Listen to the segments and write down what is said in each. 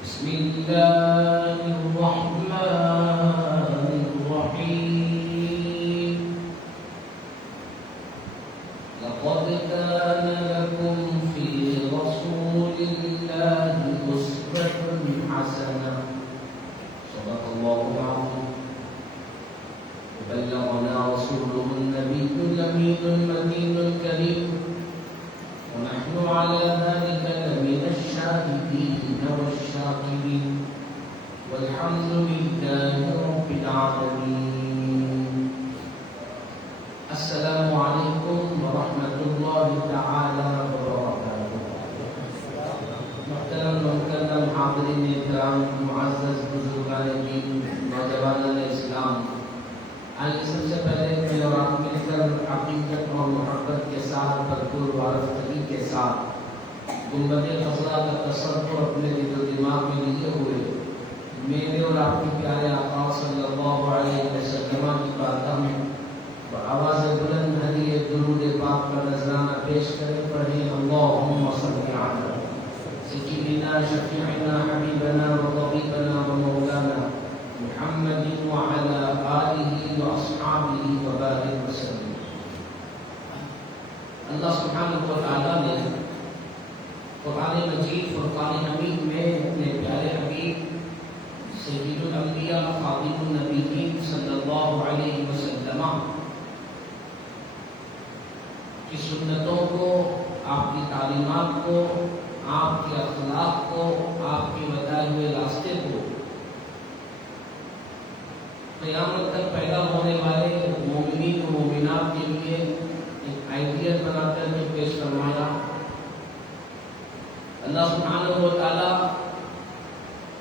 بسم الله الرحمن الرحيم لقد كان لكم في رسول الله أسوة حسنة صدق الله العظيم وبلغنا رسوله النبي الأمين المتين الكريم ونحن على ذلك لمن الشاهدين والشاكرين والحمد لله رب العالمين. السلام عليكم ورحمة الله تعالى وبركاته. محترم مکرم حاضرین کرام، معزز بزرگان دین، نوجوانان اسلام، آئیے سب سے پہلے میں اور آپ مل کر عقیدت اور محبت کے ساتھ بھرپور وارفتگی کے ساتھ گنبد خضرا کا تصور اپنے دل و دماغ میں لیے ہوئے میرے اور آپ کے پیارے آقا صلی اللہ علیہ وسلم کی بارگاہ میں بآواز بلند ہدیہ درود پاک کا نذرانہ پیش کریں، پڑھیں اللہم صل علی سیدنا شفیعنا حبیبنا وطبیبنا ومولانا محمد وعلى آلہ واصحابہ وبارک وسلم۔ اللہ سبحانہ وتعالی نے قرآن مجید فرقان حمید میں اپنے پیارے حبیب سید الانبیاء خاتم النبیین صلی اللہ علیہ وسلم کی سنتوں کو، آپ کی تعلیمات کو، آپ کے اخلاق کو، آپ کے بتائے ہوئے راستے کو قیامت تک پیدا ہونے والے مومنین و مومنات کے لیے ایک آئیڈیل بنا کر کے پیش فرمایا۔ اللہ سبحانہ و تعالی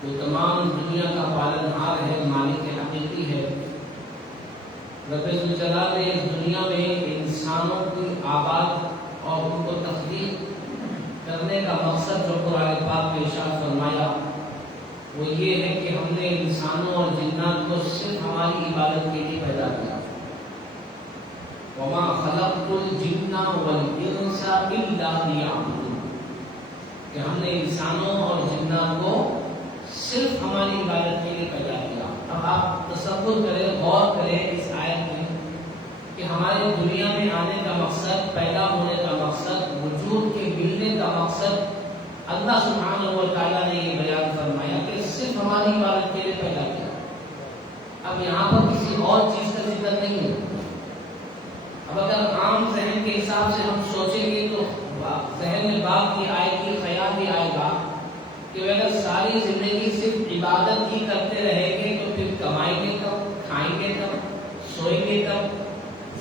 جو تمام دنیا کا پالنہار ہے، مالک حقیقی ہے، رب ذوالجلال نے اس دنیا میں انسانوں کی آباد اور ان کو تخلیق کرنے کا مقصد جو قرآن پاک میں ارشاد فرمایا وہ یہ ہے کہ ہم نے انسانوں اور جنات کو صرف ہماری عبادت کے لیے پیدا کیا۔ وَمَا خَلَقْتُ الْجِنَّ وَالْإِنسَ إِلَّا لِيَعْبُدُونِ، کہ ہم نے انسانوں اور جنات کو صرف ہماری عبادت کے لیے پیدا کیا۔ اب آپ تصور کریں، غور کریں اس آیت میں کہ ہمارے دنیا میں آنے کا مقصد، پیدا ہونے کا مقصد، وجود کے ملنے کا مقصد اللہ سبحانہ و تعالیٰ نے یہ بیان فرمایا کہ صرف ہماری عبادت کے لیے پیدا کیا۔ اب یہاں پر کسی اور چیز کا ذکر نہیں ہے۔ اب اگر عام ذہن کے حساب سے ہم سوچیں گے تو ذہن میں بات یہ آئے گی، خیال یہ آئے گا کہ اگر ساری زندگی صرف عبادت ہی کرتے رہیں گے تو پھر کمائیں گے کب، کھائیں گے کب، سوئیں گے کب،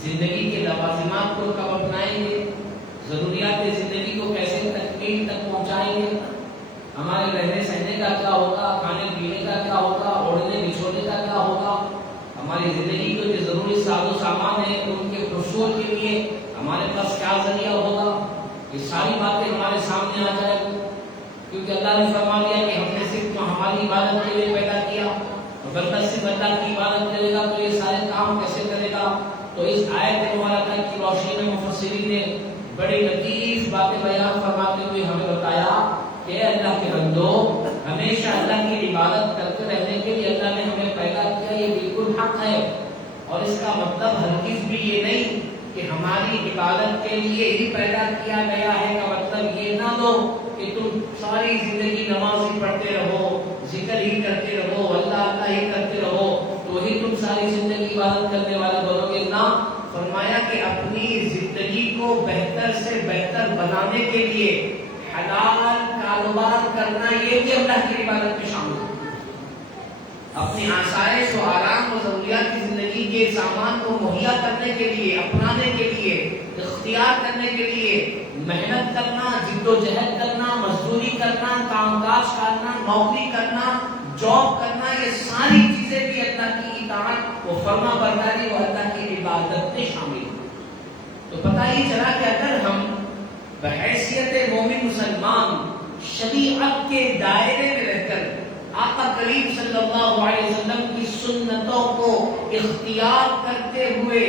زندگی کے لوازمات کو کب اپنائیں گے، ضروریات زندگی کو کیسے تکمیل تک پہنچائیں گے، ہمارے رہنے سہنے کا کیا ہوگا، کھانے پینے کا کیا ہوگا، اوڑھنے بچھونے کا کیا ہوگا، ہماری زندگی کے جو ضروری ساز و سامان ہیں ان کے حصول کے لیے ہمارے پاس کیا ذریعہ ہوگا، یہ ساری باتیں ہمارے سامنے آ جائیں گی، کیونکہ اللہ نے فرما دیا کہ ہم نے صرف ہماری عبادت کے لیے پیدا کیا، بندہ صرف اللہ کی عبادت کرے گا تو یہ سارے کام کیسے کرے گا۔ تو اس آیت مبارکہ کی روشنی میں مفسرین نے بڑی لطیف باتیں بیان فرماتے ہوئے ہمیں بتایا کہ اللہ کے بندو، ہمیشہ اللہ کی عبادت کرتے رہنے کے لیے اللہ نے ہمیں پیدا کیا، یہ بالکل حق ہے، اور اس کا مطلب ہرگز بھی یہ نہیں کہ ہماری عبادت کے لیے ہی پیدا کیا گیا ہے کا مطلب یہ نہ لو کہ تم ساری زندگی نماز ہی پڑھتے رہو، ذکر ہی کرتے رہو، اللہ اللہ ہی کرتے رہو تو ہی تم ساری زندگی عبادت کرنے والے بنو گے۔ نہ، فرمایا کہ اپنی زندگی کو بہتر سے بہتر بنانے کے لیے حلال کاروبار کرنا یہ بھی اللہ کی عبادت میں شامل ہے۔ اپنی آسائش و آرام و ضروریات کی زندگی کے سامان کو مہیا کرنے کے لیے، اپنانے کے لیے، اختیار کرنے کے لیے محنت کرنا، جد و جہد کرنا، مزدوری کرنا، کام کاج کرنا، نوکری کرنا، جاب کرنا، یہ ساری چیزیں بھی اللہ کی اطاعت و فرما برداری و اللہ کی عبادت میں شامل ہیں۔ تو پتہ ہی چلا کہ اگر ہم بحیثیت مومن مسلمان شریعت کے دائرے میں رہ کر آقا کریم صلی اللہ علیہ وسلم کی سنتوں کو اختیار کرتے ہوئے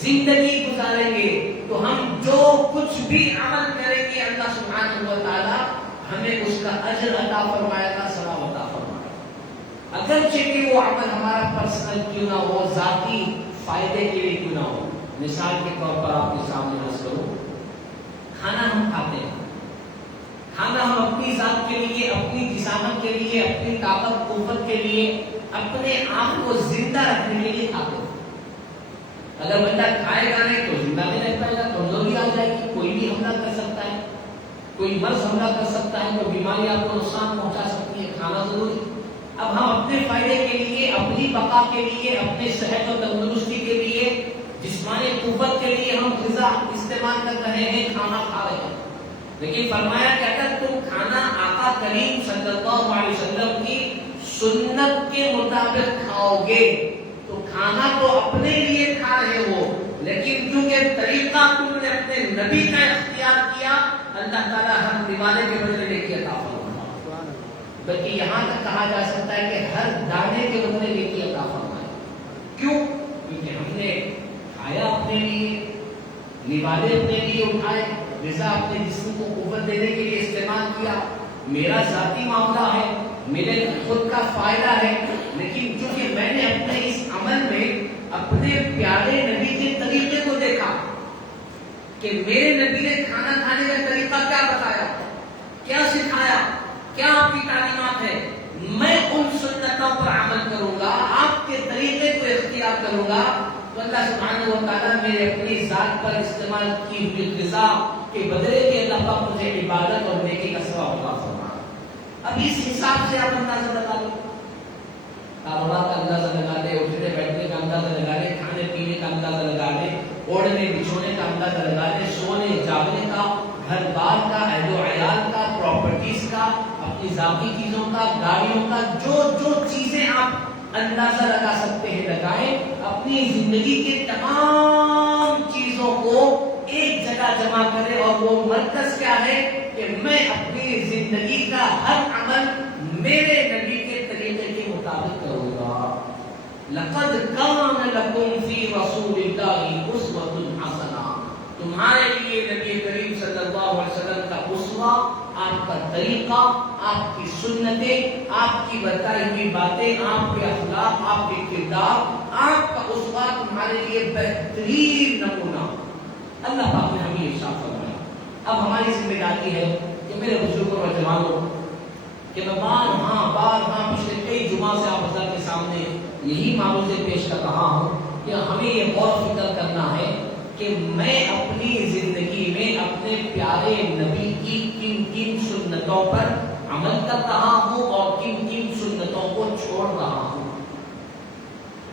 زندگی گزاریں گے تو ہم جو کچھ بھی عمل کریں گے اللہ سبحانہ و تعالیٰ ہمیں اس کا اجر عطا فرمائے گا، ثواب عطا فرمائے گا، اگرچہ کہ وہ عمل ہمارا پرسنل کیوں نہ ہو، ذاتی فائدے کے لیے کیوں نہ ہو۔ مثال کے طور پر آپ کے سامنے عرض کروں، کھانا ہم کھاتے ہیں، کھانا ہم اپنی ذات کے لیے، اپنی جسامت کے لیے، اپنی طاقت قوت کے لیے، اپنے آپ کو زندہ رکھنے کے لیے کھاتے ہیں۔ اگر بندہ کھائے گا نہیں تو زندہ نہیں رہ پائے گا، کمزوری آ جائے گی، کوئی بھی حملہ کر سکتا ہے، کوئی مرض حملہ کر سکتا ہے، کوئی بیماری آپ کو نقصان پہنچا سکتی ہے، کھانا ضروری۔ اب ہم اپنے فائدے کے لیے، اپنی بقا کے لیے، اپنے صحت و تندرستی کے لیے، جسمانی قوت کے لیے ہم غذا استعمال کر رہے ہیں، کھانا کھا رہے ہیں، لیکن فرمایا کہ اگر تم کھانا آقا کریم صلی اللہ علیہ وسلم کی سنت کے مطابق کھاؤ گے تو کھانا تو اپنے لیے کھا رہے ہو، لیکن کیونکہ طریقہ تم نے اپنے نبی کا اختیار کیا، اللہ تعالیٰ ہر نوالے کے بدلے نیکی عطا فرمائے، بلکہ یہاں تک کہا جا سکتا ہے کہ ہر دانے کے بدلے نیکی عطا فرمائے۔ کیوں؟ کیونکہ ہم نے کھایا اپنے لیے، نوالے اپنے لیے اٹھائے، غذا اپنے جسم کو قوت دینے کے لیے استعمال کیا، میرا ذاتی معاملہ ہے، میرے خود کا فائدہ ہے، لیکن چونکہ میں نے اپنے اس عمل میں اپنے پیارے نبی کے طریقے کو دیکھا کہ میرے نبی نے کھانا کھانے کا طریقہ کیا بتایا، کیا سکھایا، کیا آپ کی تعلیمات ہے، میں ان سنتوں پر عمل کروں گا، آپ کے طریقے کو اختیار کروں گا، تو اللہ سبحانہ و تعالیٰ میرے اپنی ذات پر استعمال کی ہوئی غذا کے بدلے میں اللہ پاک مجھے عبادت اور نیکی کا ثواب عطا فرمائے۔ اب اس حساب سے آپ اندازہ لگا لیں، کاروبار کا اندازہ لگا لیں، اٹھنے بیٹھنے کا اندازہ لگا لیں، کھانے پینے کا اندازہ لگا لیں، اوڑھنے بچھونے کا اندازہ لگا لیں، سونے جاگنے کا، گھر بار کا، اہل و عیال کا، پراپرٹیز کا، اپنی ذاتی چیزوں کا، گاڑیوں کا، جو چیزیں آپ اندازہ لگا سکتے ہیں لگائیں، اپنی زندگی کے تمام چیزوں کو ایک جگہ جمع کریں، اور وہ مرکز کیا ہے کہ میں اپنی زندگی کا ہر عمل میرے نبی کے طریقے کے مطابق کروں گا۔ لقد کان لکم فی رسول اللہ اسوۃ حسنہ، تمہارے لیے نبی کریم صلی اللہ علیہ وسلم کا اسوہ، آپ کا طریقہ، آپ کی سنتیں، آپ کی بتائی ہوئی باتیں، آپ کے اخلاق، آپ کے کردار، آپ کا اسوہ تمہارے لیے بہترین نمونہ اللہ پاک نے ہمیں ارشاد فرمایا۔ اب ہماری ذمہ داری ہے کہ میرے بزرگوں اور جوانوں کہ میں بار پچھلے کئی جمعہ سے آپ حضرات کے سامنے یہی معروضے پیش کر رہا ہوں کہ ہمیں یہ غور و فکر کرنا ہے کہ میں اپنی زندگی میں اپنے پیارے نبی کی کن کن سنتوں پر عمل کر رہا ہوں اور کن کن سنتوں کو چھوڑ رہا ہوں۔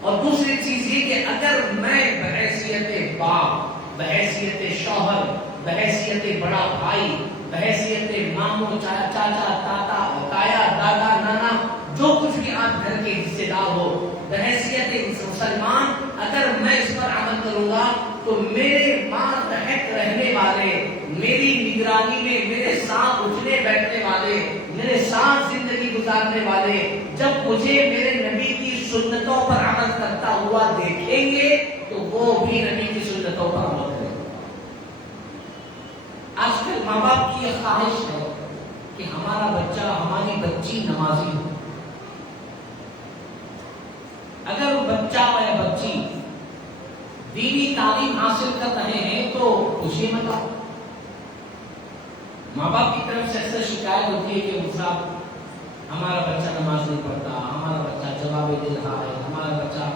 اور دوسری چیز یہ کہ اگر میں بحیثیت باپ، بحیثیت شوہر، بحیثیت بڑا بھائی، بحیثیت ماموں، چاچا، تاتا، تایا، دادا، نانا، جو کچھ بھی آپ گھر کے حصے دار ہو، بحیثیت مسلمان اگر میں اس پر عمل کروں گا تو میرے ماتحت رہنے والے، میری نگرانی میں میرے ساتھ اٹھنے بیٹھنے والے، میرے ساتھ زندگی گزارنے والے جب مجھے میرے نبی کی سنتوں پر عمل کرتا ہوا دیکھیں گے تو وہ بھی نبی کی سنتوں پر عمل کریں گے۔ آج کل ماں باپ کی یہ خواہش ہے کہ ہمارا بچہ، ہماری بچی نمازی ہو۔ اگر بچہ یا بچی دینی تعلیم حاصل کر رہے ہیں تو خوشی مطلب ماں باپ کی طرف سے اکثر شکایت ہوتی ہے کہ صاحب ہمارا بچہ نماز نہیں پڑھتا، ہمارا بچہ جواب دے رہا ہے، ہمارا بچہ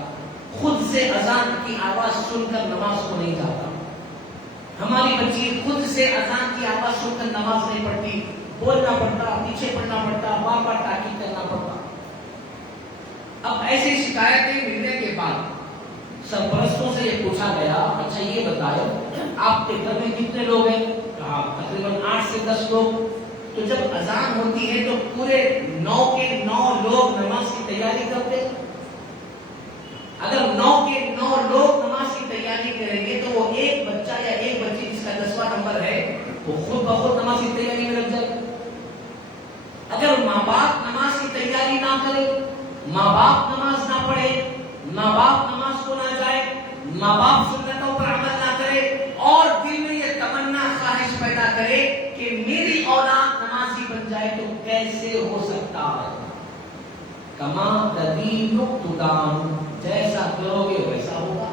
خود سے اذان کی آواز سن کر نماز کو نہیں جاتا، ہماری بچی خود سے اذان کی آواز سن کر نماز نہیں پڑھتی، بولنا پڑتا، پیچھے پڑھنا پڑتا، بار بار تاکید کرنا پڑتا۔ اب ایسی شکایتیں ملنے کے بعد سرپرستوں سے یہ پوچھا گیا، اچھا یہ بتائیں آپ کے گھر میں کتنے لوگ ہیں؟ کہا تقریباً 8 سے 10 لوگ۔ تو جب اذان ہوتی ہے تو پورے 9 کے 9 لوگ نماز کی تیاری کرتے ہیں؟ اگر 9 کے 9 لوگ نماز کی تیاری کریں گے تو وہ ایک بچہ یا ایک بچی جس کا 10واں نمبر ہے وہ خود بخود نماز کی تیاری میں لگ جائے۔ اگر ماں باپ نماز کی تیاری نہ کرے، ماں باپ نماز نہ پڑھے، ماں باپ نماز کو نہ جائے، ماں باپ سنتوں پر عمل نہ کرے اور دل میں یہ تمنا خواہش پیدا کرے کہ میری اولاد نمازی بن کیسے ہو سکتا ہے؟ کما تدین تدان، جیسا کرو گے ویسا ہوگا۔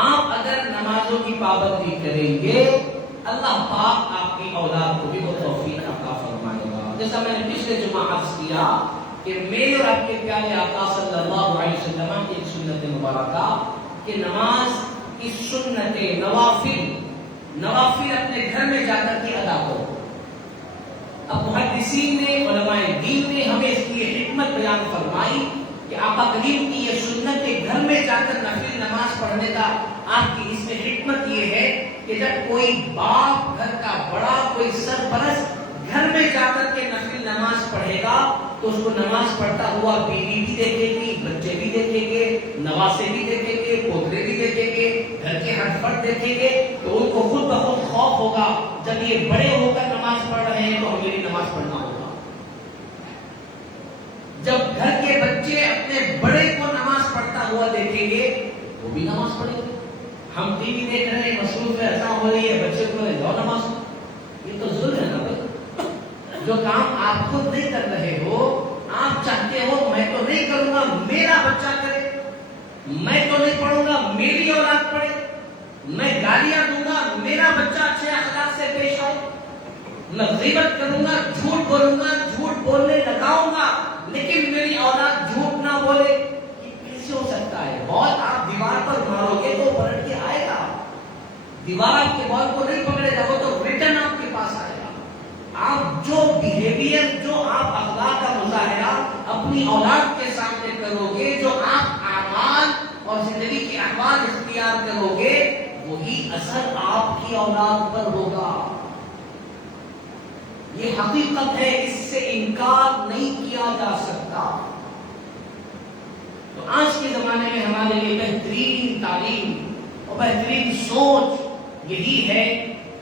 آپ اگر نمازوں کی پابندی کریں گے اللہ پاک آپ کی اولاد کو بھی وہ توفیق عطا فرمائے گا۔ جیسا میں نے پچھلے جمعہ عرض کیا کہ میرے اور آپ کے پیارے آقا صلی اللہ علیہ وسلم کی ایک سنت مبارکہ کہ نماز کی سنت نوافل اپنے گھر میں جا کر کے ادا کرو۔ اب محدثین نے، علماء دین نے ہمیں اس کی حکمت بیان فرمائی کہ آقا کریم کی یہ سنت گھر میں جا کر نفل نماز پڑھنے کا آپ کی اس میں حکمت یہ ہے کہ جب کوئی باپ گھر کا بڑا، کوئی سرپرست گھر میں جا کر کے نفل نماز پڑھے گا تو اس کو نماز پڑھتا ہوا بیوی بھی دیکھے گی، بچے بھی دیکھیں گے، نواسے بھی دیکھیں گے، پوترے بھی دیکھیں گے، گھر کے ہر فرد دیکھیں گے، تو ان کو خود بخود خوف ہوگا جب یہ بڑے ہو کر نماز پڑھ رہے ہیں تو ہمیں بھی نماز پڑھنا ہوگا۔ جب گھر کے بچے اپنے بڑے کو نماز پڑھتا ہوا دیکھیں گے وہ بھی نماز پڑھیں گے۔ ہم ٹی وی دیکھ رہے ہیں، مصروف ہے، ایسا ہو رہی ہے، بچے کو جاؤ نماز پڑھو، یہ تو ظلم ہے نا بھائی۔ جو کام آپ خود نہیں کر رہے ہو، آپ چاہتے ہو میں تو نہیں کروں گا میرا بچہ کرے، میں تو نہیں پڑھوں گا میری اولاد پڑھے، میں گالیاں دوں گا میرا بچہ اچھے اخلاق سے پیش آئے، میں غیبت کروں گا، جھوٹ بولوں گا، جھوٹ بولنے لگاؤں گا لیکن میری اولاد جھوٹ نہ بولے، یہ کیسے ہو سکتا ہے؟ بہت آپ دیوار پر مارو گے تو پلٹ کے آئے گا، دیوار آپ کے بال کو نہیں پکڑے گا، وہ تو ریٹرن آپ کے پاس آئے گا۔ آپ جو بیہیویئر، جو آپ اخلاق کا مظاہرہ اپنی اولاد کے سامنے کرو گے، جو آپ اعمال اور زندگی کے احوال اختیار کرو گے، وہی اثر آپ کی اولاد پر ہوگا۔ یہ حقیقت ہے، اس سے انکار نہیں کیا جا سکتا۔ تو آج کے زمانے میں ہمارے لیے بہترین تعلیم اور بہترین سوچ یہی ہے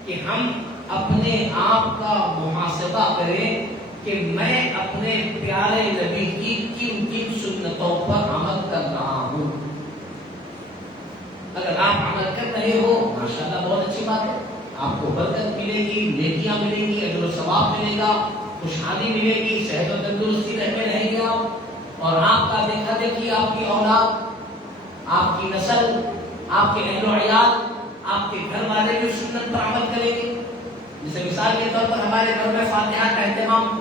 کہ ہم اپنے آپ کا محاسبہ کریں کہ میں اپنے پیارے نبی کی کن کن سنتوں پر عمل کر رہا ہوں۔ اگر آپ عمل کر رہے ہو ماشاءاللہ بہت اچھی بات ہے، آپ کو برکت ملے گی، نیکیاں ملیں گی، اجر و ثواب ملے گا، خوشحالی ملے گی، صحت و تندرستی میں رہیں گے آپ، اور آپ کا دیکھا دیکھی آپ کی اولاد، آپ کی نسل، آپ کے اہل و عیال، آپ کے گھر والے بھی سنت پر عمل کریں گے۔ جیسے مثال کے طور پر ہمارے گھر میں فاتحہ کا اہتمام،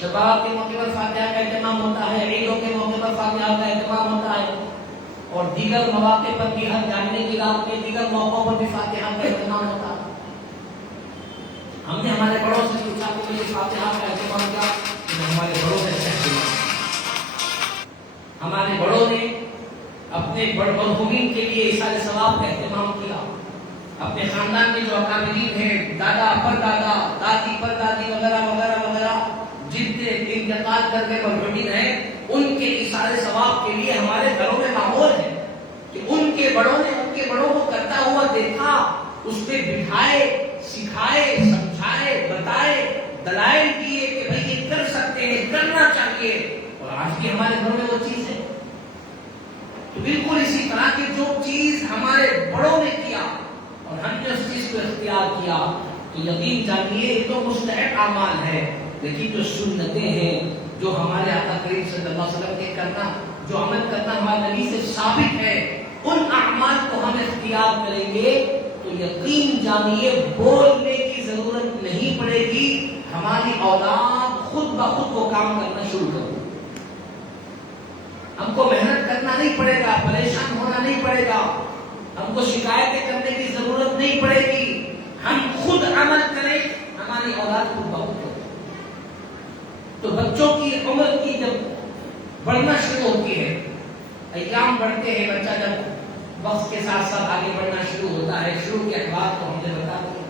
شباب کے موقع پر فاتحہ کا اہتمام ہوتا ہے، عیدوں کے موقع پر فاتحہ کا اہتمام ہوتا ہے، اور دیگر مواقع پر بھی، ہر جاننے کی رات میں دیگر موقعوں پر بھی فاتحہ کا اہتمام ہوتا ہے۔ ہم نے ہمارے بڑوں سے پوچھا کہ یہ فاتحہ کا اہتمام کیا؟ ہمارے بڑوں سے ہمارے بڑوں نے اپنے مرحومین کے لیے ایثار ثواب کا اہتمام کیا۔ اپنے خاندان کے جو اکابرین ہیں، دادا پر دادا، دادی پر دادی وغیرہ وغیرہ وغیرہ، جتنے انتقال کرنے پر مرحومین ہیں، ان کے ایثار ثواب کے لیے ہمارے گھروں میں ماحول ہے کہ ان کے بڑوں نے ان کے بڑوں کو کرتا ہوا دیکھا، اس پہ بٹھائے، سکھائے، سمجھائے، بتائے، دلائل دیے کہ بھائی یہ کر سکتے ہیں، کرنا چاہیے، اور آج بھی ہمارے گھر میں وہ چیز ہے۔ تو بالکل اسی طرح کی جو چیز ہمارے بڑوں نے کیا اور ہم نے اس چیز کو اختیار کیا، تو یقین جانیے یہ تو مستحب اعمال ہے، لیکن جو سنتیں ہیں، جو ہمارے آقا کریم صلی اللہ علیہ وسلم کے کرنا، جو عمل کرنا ہمارے نبی سے ثابت ہے، ان اعمال کو ہم اختیار کریں گے تو یقین جانیے بولنے کی ضرورت نہیں پڑے گی، ہماری اولاد خود بخود وہ کام کرنا شروع کر دے۔ ہم کو محنت کرنا نہیں پڑے گا، پریشان ہونا نہیں پڑے گا، ہم کو شکایتیں کرنے کی ضرورت نہیں پڑے گی، ہم خود عمل کریں، ہماری اولاد خود بخود کرے۔ تو بچوں کی عمر کی جب بڑھنا شروع ہوتی ہے، ایام بڑھتے ہیں، بچہ جب وقت کے ساتھ ساتھ آگے بڑھنا شروع ہوتا ہے، شروع کے احوال کو ہم نے بتا دیا۔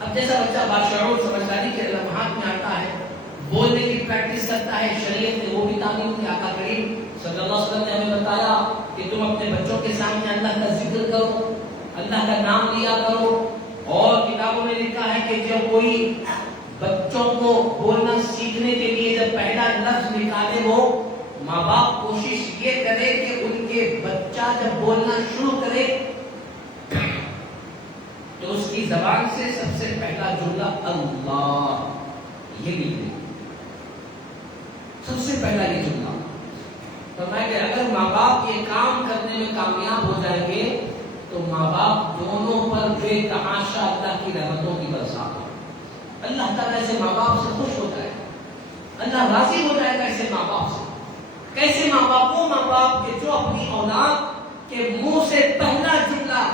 اب جیسا بچہ باشعور سمجھداری کے لمحات میں آتا ہے، بولنے کی پریکٹس کرتا ہے، شریعت نے وہ بھی تعلیم دی، آقا کریم صلی اللہ علیہ وسلم نے ہمیں بتایا کہ تم اپنے بچوں کے سامنے اللہ کا ذکر کرو، اللہ کا نام لیا کرو، اور کتابوں میں لکھا ہے کہ جب کوئی بچوں کو بولنا سیکھنے کے لیے جب پہلا لفظ نکالے، وہ ماں باپ کوشش یہ کرے کہ ان کے بچہ جب بولنا شروع کرے تو تو اس کی زبان سے سب سے پہلا جملہ اللہ، یہ نکلے، سب سے پہلا یہ جملہ۔ فرمایا کہ اگر ماں باپ یہ کام کرنے میں کامیاب ہو جائیں گے تو ماں باپ دونوں پر بے تحاشا اللہ کی رحمتوں کی برسات ہے۔ اللہ تعالیٰ ایسے ماں باپ سے خوش ہوتا ہے، اللہ راضی ہو جائے گا ایسے ماں باپ سے۔ کیسے ماں باپ؟ وہ ماں باپ کہ جو اپنی اولاد کے منہ سے پہلا جملہ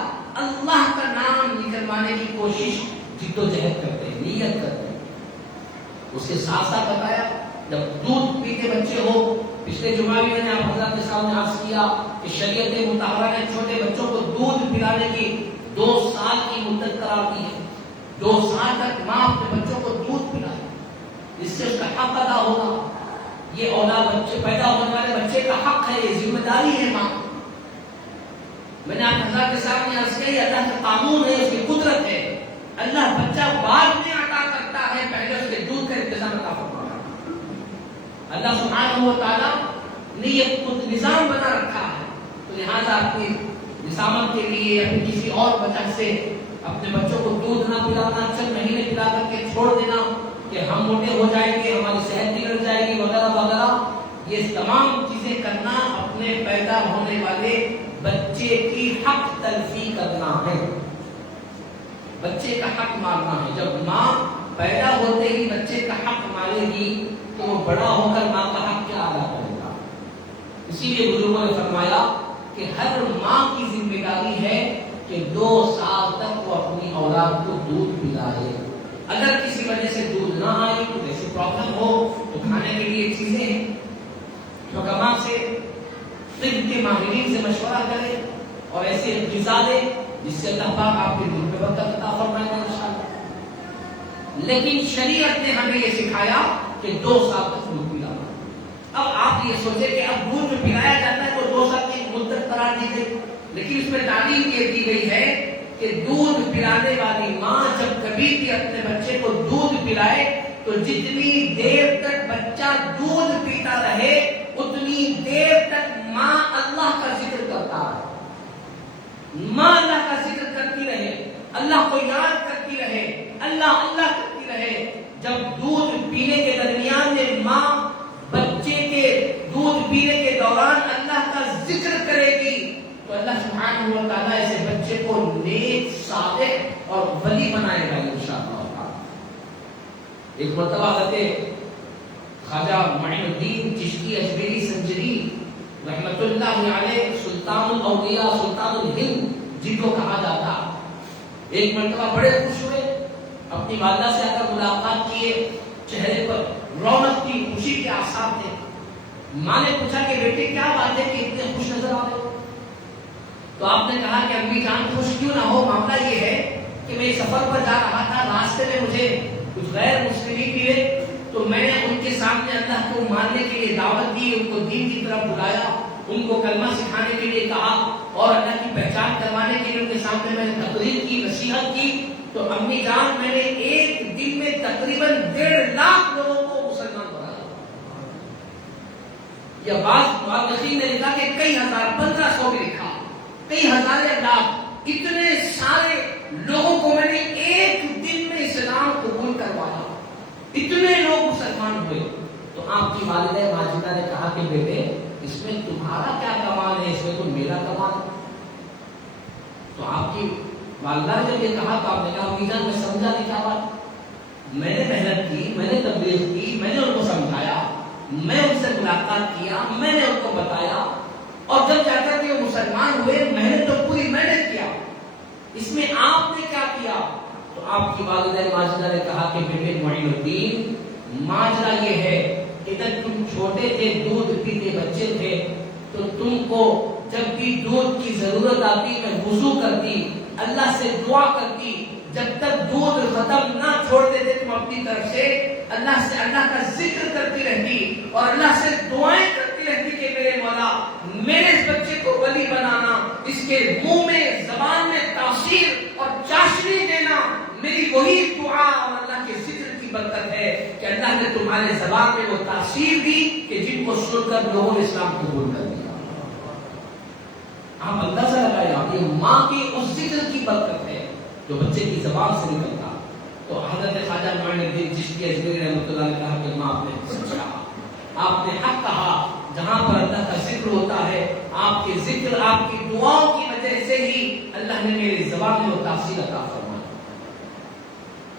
اللہ کا نام نکلوانے کی کوشش جد و جہد کرتے ہیں، نیت کرتے ہیں۔ اس کے ساتھ ساتھ بتایا جب دودھ پیتے بچے ہو، پچھلے جمعہ بھی میں نے آپ حضرات کے سامنے عرض کیا کہ شریعت مطہرہ نے چھوٹے بچوں کو دودھ پلانے کی 2 سال کی مدت قرار دی ہے۔ 2 سال تک ماں اپنے بچوں کو دودھ پلائے، اس سے اس کا حق ادا ہوگا۔ یہ اولاد بچے پیدا ہونے والے بچے کا حق ہے، یہ ذمہ داری ہے ماں۔ میں نے آپ حضرات کے سامنے عرض کیا، اللہ کا قانون ہے، اس کی قدرت ہے۔ اللہ بچہ بعد میں عطا کرتا ہے، پہلے اس کے دودھ کا انتظام عطا فرماتا ہے۔ اللہ سبحانہ و تعالیٰ نے یہ خود نظام بنا رکھا ہے، تو لہٰذا اپنی نظامت کے لیے اپنی کسی اور وجہ سے اپنے بچوں کو دودھ نہ پلانا، چند مہینے پلا کر کے چھوڑ دینا کہ ہم موٹے ہو جائیں گے، ہماری صحت بگڑ جائے گی وغیرہ وغیرہ، یہ تمام چیزیں کرنا اپنے پیدا ہونے والے بچے کی حق تلفی کرنا ہے، بچے کا حق مارنا ہے۔ جب ماں پیدا ہوتے ہی بچے کا حق مارے گی تو وہ بڑا ہو کر ماں کا حق کیا ادا کرے گا؟ اسی لیے بزرگوں نے فرمایا کہ ہر ماں کی ذمہ داری ہے کہ 2 سال تک وہ اپنی اولاد کو دودھ پلائے۔ اگر کسی وجہ سے دودھ نہ آئی، تو ایسی پرابلم ہو تو کھانے کے لیے چیزیں ہیں، حکماء سے، طب کے ماہرین سے مشورہ کرے اور ایسے غذا دے جس سے اللہ پاک آپ کے دودھ میں برکت عطا فرمائے گا انشاءاللہ۔ لیکن شریعت نے ہمیں یہ سکھایا کہ 2 سال تک دودھ پلانا۔ اب آپ یہ سوچیں کہ اب دودھ جو پلایا جاتا ہے وہ 2 سال کی مدت قرار دی گئی، لیکن اس میں تعلیم یہ دی گئی ہے کہ دودھ پلانے والی ماں جب کبھی بھی اپنے بچے کو دودھ پلائے تو جتنی دیر تک بچہ دودھ پیتا رہے اتنی دیر تک ماں اللہ کا ذکر کرتا ہے، ماں اللہ کا ذکر کرتی رہے، اللہ کو یاد کرتی رہے، اللہ اللہ کرتی رہے۔ جب دودھ پینے کے درمیان میں ماں بچے کے دودھ پینے کے دوران اللہ کا ذکر کرے گی تو اللہ سبحانہ و تعالیٰ ایسے بچے کو نیک، صالح اور ولی بنائے گا انشاءاللہ۔ ایک مرتبہ حضرت خواجہ معین الدین چشتی اجمیری سنجری رحمت اللہ علیہ، سلطان الاولیاء، سلطان الہند جن کو کہا جاتا، ایک مرتبہ بڑے خوش ہوئے، اپنی والدہ سے آ کر ملاقات کیے، چہرے پر رونق کی، خوشی کے آثار تھے۔ ماں نے پوچھا کہ بیٹے کیا بات ہے کہ اتنے خوش نظر آ رہے ہو؟ تو آپ نے کہا کہ امی جان خوش کیوں نہ ہو، معاملہ یہ ہے کہ میں سفر پر جا رہا تھا، راستے میں مجھے کچھ غیر مسلمین ملے تو میں نے ان کے سامنے اللہ کو ماننے کے لیے دعوت دی، ان کو دین کی طرف بلایا، ان کو کلمہ سکھانے کے لیے کہا اور اللہ کی پہچان کروانے کے لیے ان کے سامنے میں نے تقریر کی، نصیحت کی۔ تو امی جان میں نے ایک دن میں تقریباً 1.5 لاکھ لوگوں کو مسلمان بنایا۔ یا بعض مؤرخین نے لکھا کہ کئی ہزار، 1500 بھی لکھا، کئی ہزار لاکھ، اتنے سارے لوگوں کو میں نے ایک دن میں اسلام قبول کروایا، اتنے لوگ مسلمان ہوئے۔ تو آپ کی والدہ ماجدہ نے کہا کہ بیٹے اس میں تمہارا کیا کمال ہے، اس میں تو میرا کمال ہے۔ تو آپ کی والدہ نے جب یہ کہا تو آپ نے کہا امی جان میں سمجھا نہیں کیا بات، میں نے محنت کی، میں نے تبلیغ کی، میں نے ان کو سمجھایا، میں ان سے ملاقات کیا، میں نے ان کو بتایا، اور جب جا کر کے وہ مسلمان ہوئے محنت تو پوری میں نے کیا، اس میں آپ نے کیا کیا؟ تو آپ کی والدہ ماجدہ نے کہا کہ بیٹے معین الدین ماجرا یہ ہے کہ جب تم چھوٹے تھے، دودھ پیتے بچے تھے، تو تم کو جب بھی دودھ کی ضرورت آتی میں وضو کرتی، اللہ سے دعا کرتی، جب تک دودھ ختم نہ چھوڑ دیتے تم اپنی طرف سے اللہ کا ذکر کرتی رہتی اور اللہ سے دعائیں کرتی رہتی کہ میرے مولا میرے اس بچے کو ولی بنانا، اس کے منہ میں زبان میں تاثیر اور چاشنی دینا میری وہی دعا اور اللہ کے ذکر کی برکت ہے کہ اللہ نے تمہارے زبان میں وہ تاثیر دی کہ جن کو سن کر لوگوں نے اسلام قبول کر دیا۔ آپ اندازہ لگائیں، یہ ماں کی اس ذکر کی برکت ہے، جو بچے کی زبان سے نکلتا. تو حضرت خواجہ معین الدین چشتی اجمیری رحمۃ اللہ نے کہا کہ ماں آپ نے سچ کہا, آپ نے حق کہا. جہاں پر اللہ کا ذکر ہوتا ہے, آپ کے ذکر, آپ کی دعاؤں کی وجہ سے ہی اللہ نے میری زبان میں وہ تاثیر عطا فرمائی.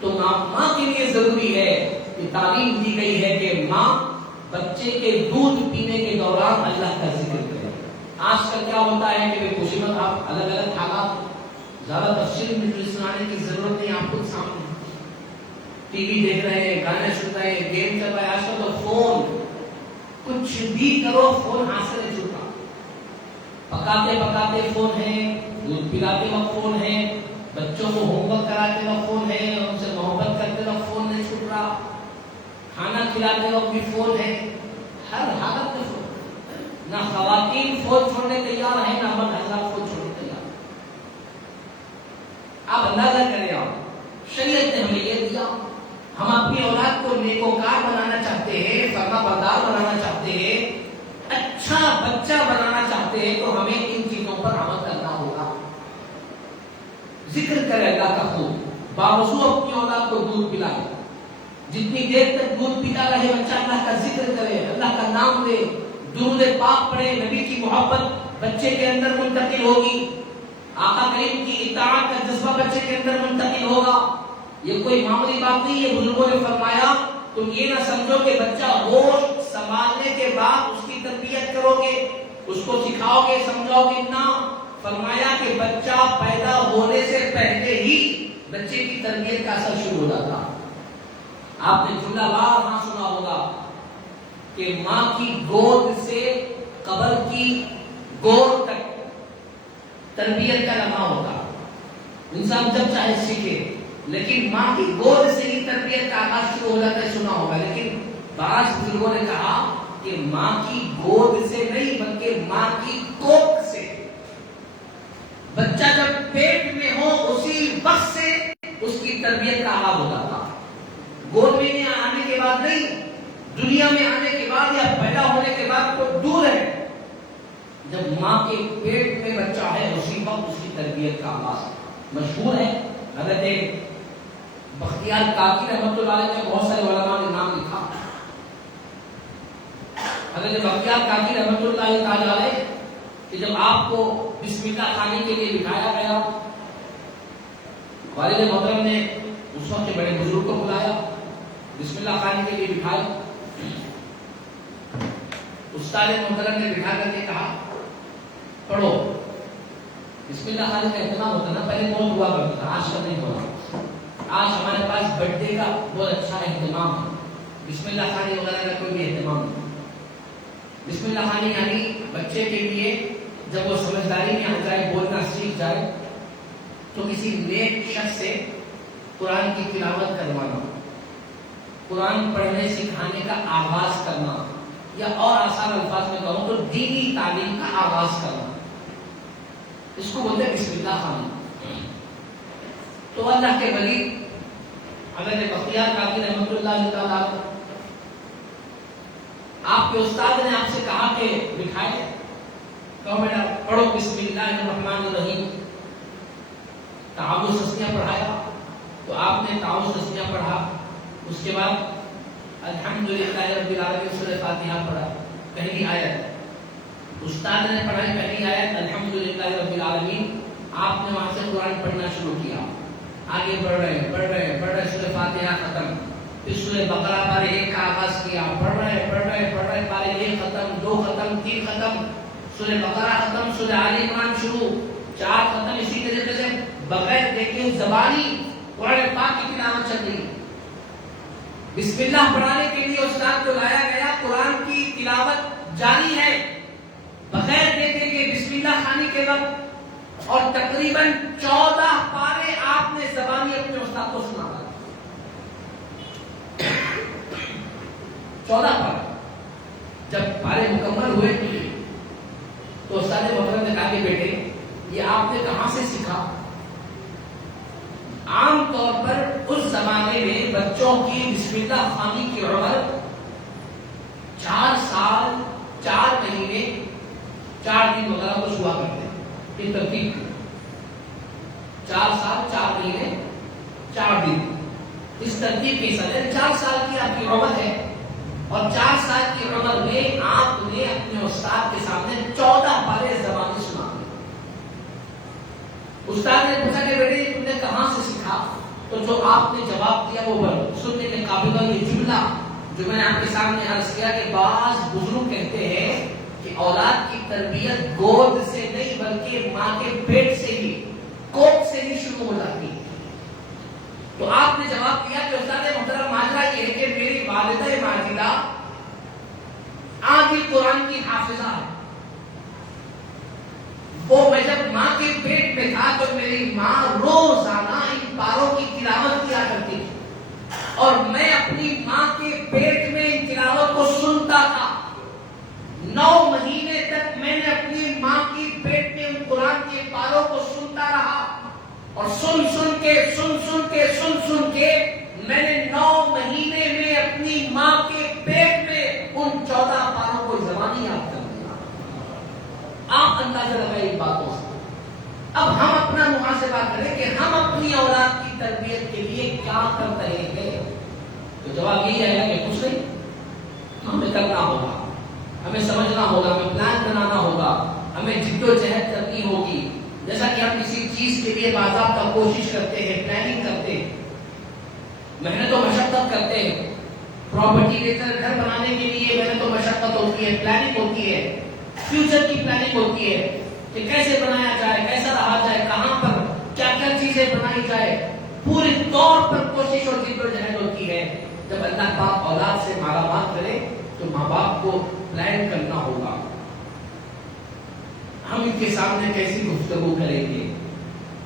تو ماں کے لیے ضروری ہے کہ تعلیم دی گئی ہے کہ ماں بچے کے دودھ پینے کے دوران اللہ کا ذکر کرے. آج کل کیا ہوتا ہے کہ خوشی مت آپ الگ الگ حالات, زیادہ تفصیل میں سنانے کی ضرورت نہیں, آپ خود سامنے ٹی وی دیکھ رہے ہیں, گانے سن رہے ہیں, گیم چل رہا ہے. آج کل تو فون, کچھ بھی کرو فون ہاتھ سے نہیں چھوٹا. پکاتے پکاتے فون ہے, دودھ پلاتے وقت فون ہے, بچوں کو ہوم ورک کراتے وقت فون ہے, ان سے محبت کرتے وقت فون نہیں چھوٹ رہا, کھانا کھلاتے وقت بھی فون ہے, ہر حالت میں فون. نہ خواتین فون چھوڑنے تیار ہیں, نہ مرد حضرات فون چھوڑنے تیار. آپ اندازہ کریں, آپ شریعت نے ہمیں یہ دیا, ہم اپنی اولاد کو نیکوکار بنانا چاہتے ہیں, فرما بردار بنانا چاہتے ہیں, اچھا بچہ بنانا چاہتے ہیں, تو ہمیں ان چیزوں پر عمل کرنا ہوگا. ذکر کرے اللہ کا خوب, باوضو اپنی اولاد کو دودھ پلائے, جتنی دیر تک دودھ پیتا رہے بچہ اللہ کا ذکر کرے, اللہ کا نام لے, درود پاک پڑھے, نبی کی محبت بچے کے اندر منتقل ہوگی, آقا کریم کی اطاعت کا جذبہ بچے کے اندر منتقل ہوگا. یہ کوئی معمولی بات نہیں ہے. بزرگوں نے فرمایا تم یہ نہ سمجھو کہ بچہ ہوش سنبھالنے کے بعد اس کی تربیت کرو گے, اس کو سکھاؤ گے, سمجھاؤ گے, نہ. فرمایا کہ بچہ پیدا ہونے سے پہلے ہی بچے کی تربیت کا اثر شروع ہو جاتا. آپ نے جملہ بار ہاں سنا ہوگا کہ ماں کی گود سے قبر کی گود تک تربیت کا لمحہ ہوتا. انسان جب چاہے سیکھے, لیکن ماں کی گود سے ہی تربیت کا آغاز شروع ہو جاتا ہے, سنا ہوگا. لیکن بعض بزرگوں نے کہا کہ ماں کی گود سے نہیں بلکہ ماں کی کوکھ سے. بچہ جب پیٹ میں ہو اسی وقت سے اس کی تربیت کا آغاز ہوتا تھا. گود میں آنے کے بعد نہیں, دنیا میں آنے کے بعد یا پیدا ہونے کے بعد تو دور ہے. جب ماں کے پیٹ میں بچہ ہے اسی وقت اس کی تربیت کا آغاز. مشہور ہے حضرت بختیار کاکی رحمۃ اللہ علیہ نے بہت سارے علماء نے نام لکھا. حضرت بختیار کاکی رحمۃ اللہ علیہ کہ جب آپ کو بسم اللہ کھانے کے لیے بٹھایا گیا, والد محترم نے اس وقت کے بڑے بزرگ کو بلایا, بسم اللہ کھانے کے لیے بٹھایا. استاد محترم نے بٹھا کر کے کہا پڑھو. بسم اللہ کھانے کا اہتمام ہوتا نا, پہلے بہت ہوا کرتا تھا, آج کل نہیں ہو رہا. آج ہمارے پاس برتھ ڈے کا بہت اچھا اہتمام ہے, بسم اللہ کھانے وغیرہ کا کوئی بھی اہتمام نہیں. بسم اللہ کھانے یعنی بچے کے لیے جب وہ سمجھداری میں آ جائے, بولنا سیکھ جائے, تو کسی نیک شخص سے قرآن کی تلاوت کروانا, قرآن پڑھنے سکھانے کا آغاز کرنا, یا اور آسان الفاظ میں کہوں تو دینی تعلیم کا آغاز کرنا, اس کو بولتے ہیں بسم اللہ خانی. تو اللہ کے ولی حضرت بختیار کاکی رحمۃ اللہ تعالیٰ, آپ کے استاد نے آپ سے کہا کہ بٹھائے, کہو بیٹا پڑھو بسم اللہ الرحمن الرحیم. تعاوذ تسمیہ پڑھایا تو آپ نے تعاوذ تسمیہ پڑھا. اس کے بعد الحمدللہ رب العالمین سورہ فاتحہ پڑھا, پہلی آیت. استاد نے پڑھائی پہلی آیت الحمدللہ رب العالمین, آپ نے وہاں سے قرآن پڑھنا شروع کیا. آگے بڑھ رہے سورہ فاتحہ ختم, پھر سورہ بقرہ پارے 1 کا آغاز کیا, پڑھ رہے پارے 1 ختم, 2 ختم, 3 ختم, سورہ بقرہ ختم, سورہ آل عمران شروع, 4 ختم. اسی طریقے سے بغیر دیکھے زبانی قرآن پاک کی تلاوت چل رہی. بسم اللہ پڑھانے کے لیے استاد کو لایا گیا, قرآن کی تلاوت جاری ہے بغیر دیکھے کہ بسم اللہ کھانے کے وقت, اور تقریباً 14 پارے آپ نے زبانی اپنے استاد کو سنا. 14 پارے جب پارے مکمل ہوئے تو استاد محترم نے کہا کہ بیٹے یہ آپ نے کہاں سے سیکھا؟ عام طور پر اس زمانے میں بچوں کی بسم اللہ خوانی کی عمر 4 سال 4 مہینے 4 دن وغیرہ کچھ ہوا کرتے ہیں. یہ ترتیب 4 سال 4 مہینے 4 دن، اس ترتیب کے ساتھ 4 سال کی آپ کی عمر ہے، اور 4 سال کی عمر میں آپ نے اپنے استاد کے سامنے 14 پارے زبانی سنا۔ استاد نے پوچھا کہ بیٹے تم نے کہاں سے سیکھا؟ تو جو آپ نے جواب دیا وہ سننے کے قابل ہے۔ یہ جملہ جو میں نے آپ کے سامنے عرض کیا کہ بعض بزرگ کہتے ہیں کہ اولاد کی تربیت گود سے نہیں بلکہ ماں کے پیٹ سے ہی، کوکھ سے ہی شروع ہو جاتی ہے۔ تو آپ نے جواب دیا کہ استاد محترم ماجرا یہ ہے کہ میری والدہ ماجدہ آدھی قرآن کی حافظہ ہے، وہ میں جب ماں کے پیٹ میں تھا تو میری ماں روزانہ ان پاروں کی تلاوت کیا کرتی تھی، اور میں اپنی ماں کے پیٹ میں ان تلاوت کو سنتا تھا۔ 9 مہینے تک میں نے اپنی ماں کی پیٹ میں ان قرآن کے پاروں کو سنتا رہا، اور سن سن کے میں نے 9 مہینے میں اپنی ماں کے پیٹ میں ان 14 پاروں کو زبانی یاد کر دیا۔ آپ اندازہ لگائیں ان باتوں سے۔ اب ہم اپنا محاسبہ کریں کہ ہم اپنی اولاد کی تربیت کے لیے کیا کر رہے ہیں۔ تو جواب یہی ہے کہ کچھ نہیں، ہمیں کرنا ہوگا، ہمیں سمجھنا ہوگا، ہمیں پلان بنانا ہوگا، ہمیں جد و جہد کرنی ہوگی۔ جیسا کہ ہم کسی چیز کے لیے باضابطہ کوشش کرتے ہیں، پلاننگ کرتے ہیں، محنت و مشقت کرتے ہیں، پراپرٹی لے کر گھر بنانے کے لیے محنت و مشقت ہوتی ہے، پلاننگ ہوتی ہے، فیوچر کی پلاننگ ہوتی ہے کہ کیسے بنایا جائے، کیسا رہا جائے، کہاں پر کیا کیا چیزیں بنائی جائے، پوری طور پر کوشش اور جد و جہد ہوتی ہے۔ جب اللہ پاک اولاد سے مالا مال کرے تو ماں باپ کو پلان کرنا ہوگا، ہم ان کے سامنے کیسی گفتگو کریں گے،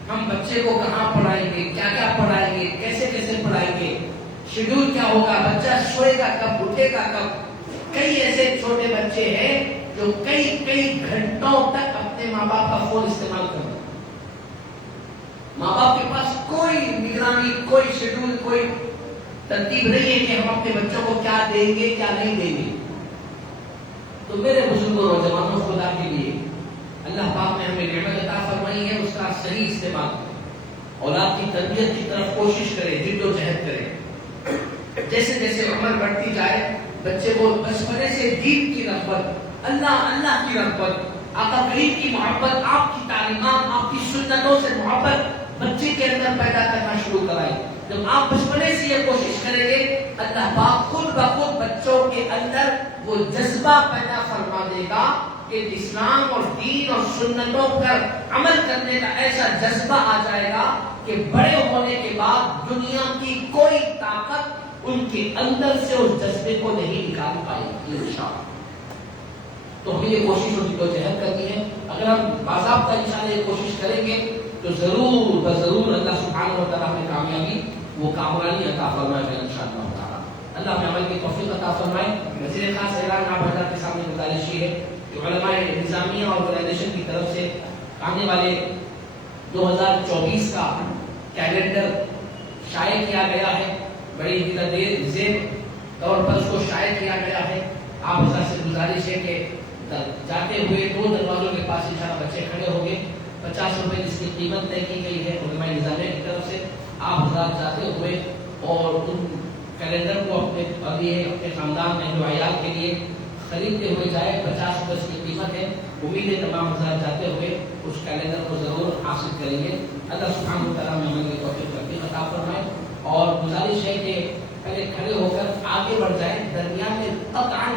ہم بچے کو کہاں پڑھائیں گے، کیا کیا پڑھائیں گے، کیسے کیسے پڑھائیں گے، شیڈول کیا ہوگا، بچہ سوئے گا کب، اٹھے گا کب۔ کئی ایسے چھوٹے بچے ہیں جو کئی گھنٹوں تک اپنے ماں باپ کا فون استعمال کرتے ہیں، ماں باپ کے پاس کوئی نگرانی، کوئی شیڈول، کوئی ترتیب نہیں ہے کہ ہم اپنے بچوں کو کیا دیں گے کیا نہیں دیں گے۔ تو میرے بزرگوں نوجوانوں، خدا کے لیے اللہ پاک نے ہمیں نعمت عطا فرمائی ہے، اس کا صحیح استعمال کریں، اولاد کی تربیت کی طرف کوشش کریں، جد و جہد کریں۔ جیسے جیسے عمر بڑھتی جائے بچے کو بچپنے سے دین کی رغبت، اللہ کی رغبت، آقا کریم کی محبت، آپ کی تعلیمات، آپ کی سنتوں سے محبت بچے کے اندر پیدا کرنا شروع کرائیں۔ جب آپ بچپنے سے یہ کوشش کریں گے اللہ پاک خود بخود بچوں کے اندر وہ جذبہ پیدا فرما دے گا کہ اسلام اور دین اور سنتوں پر عمل کرنے کا ایسا جذبہ آ جائے گا کہ بڑے ہونے کے بعد دنیا کی کوئی طاقت ان کے اندر سے اس جذبے کو نہیں نکال پائے گی انشاءاللہ۔ تو ہمیں یہ کوشش اور جد و جہد کرنی ہے۔ اگر ہم باضابطہ انشاءاللہ یہ کوشش کریں گے تو ضرور بضرور اللہ سبحانہ و تعالیٰ ہمیں کامیابی، وہ کامرانی عطا فرمائے گا انشاءاللہ تعالیٰ۔ اللہ ہمیں عمل کی توفیق عطا فرمائے۔ وزیر خاص اعلان آپ حضرات کے سامنے گزارش یہ ہے کہ علماء نظامیہ آرگنائزیشن کی طرف سے آنے والے 2024 کا کیلنڈر شائع کیا گیا ہے، بڑی دیر زیر طور پر اس کو شائع کیا گیا ہے۔ آپ حضرات سے گزارش ہے کہ جاتے ہوئے 2 دروازوں کے پاس انشاءاللہ بچے کھڑے ہوں گے، 50 روپے جس کی قیمت طے کی گئی ہے علماء نظامیہ کی طرف سے۔ آپ حضرات جاتے ہوئے اور ان کیلنڈر کو اپنے خاندان اہل و عیال کے لیے خریدتے ہوئے جائے، 50 روپے اس کی قیمت ہے۔ امید ہے تمام حضرات جاتے ہوئے اس کیلنڈر کو ضرور حاصل کریں گے۔ اللہ سبحانہ و تعالیٰ عمل کی توفیق عطا فرمائے، اور گزارش ہے کہ پہلے کھڑے ہو کر آگے بڑھ جائیں، درمیان میں قطعاً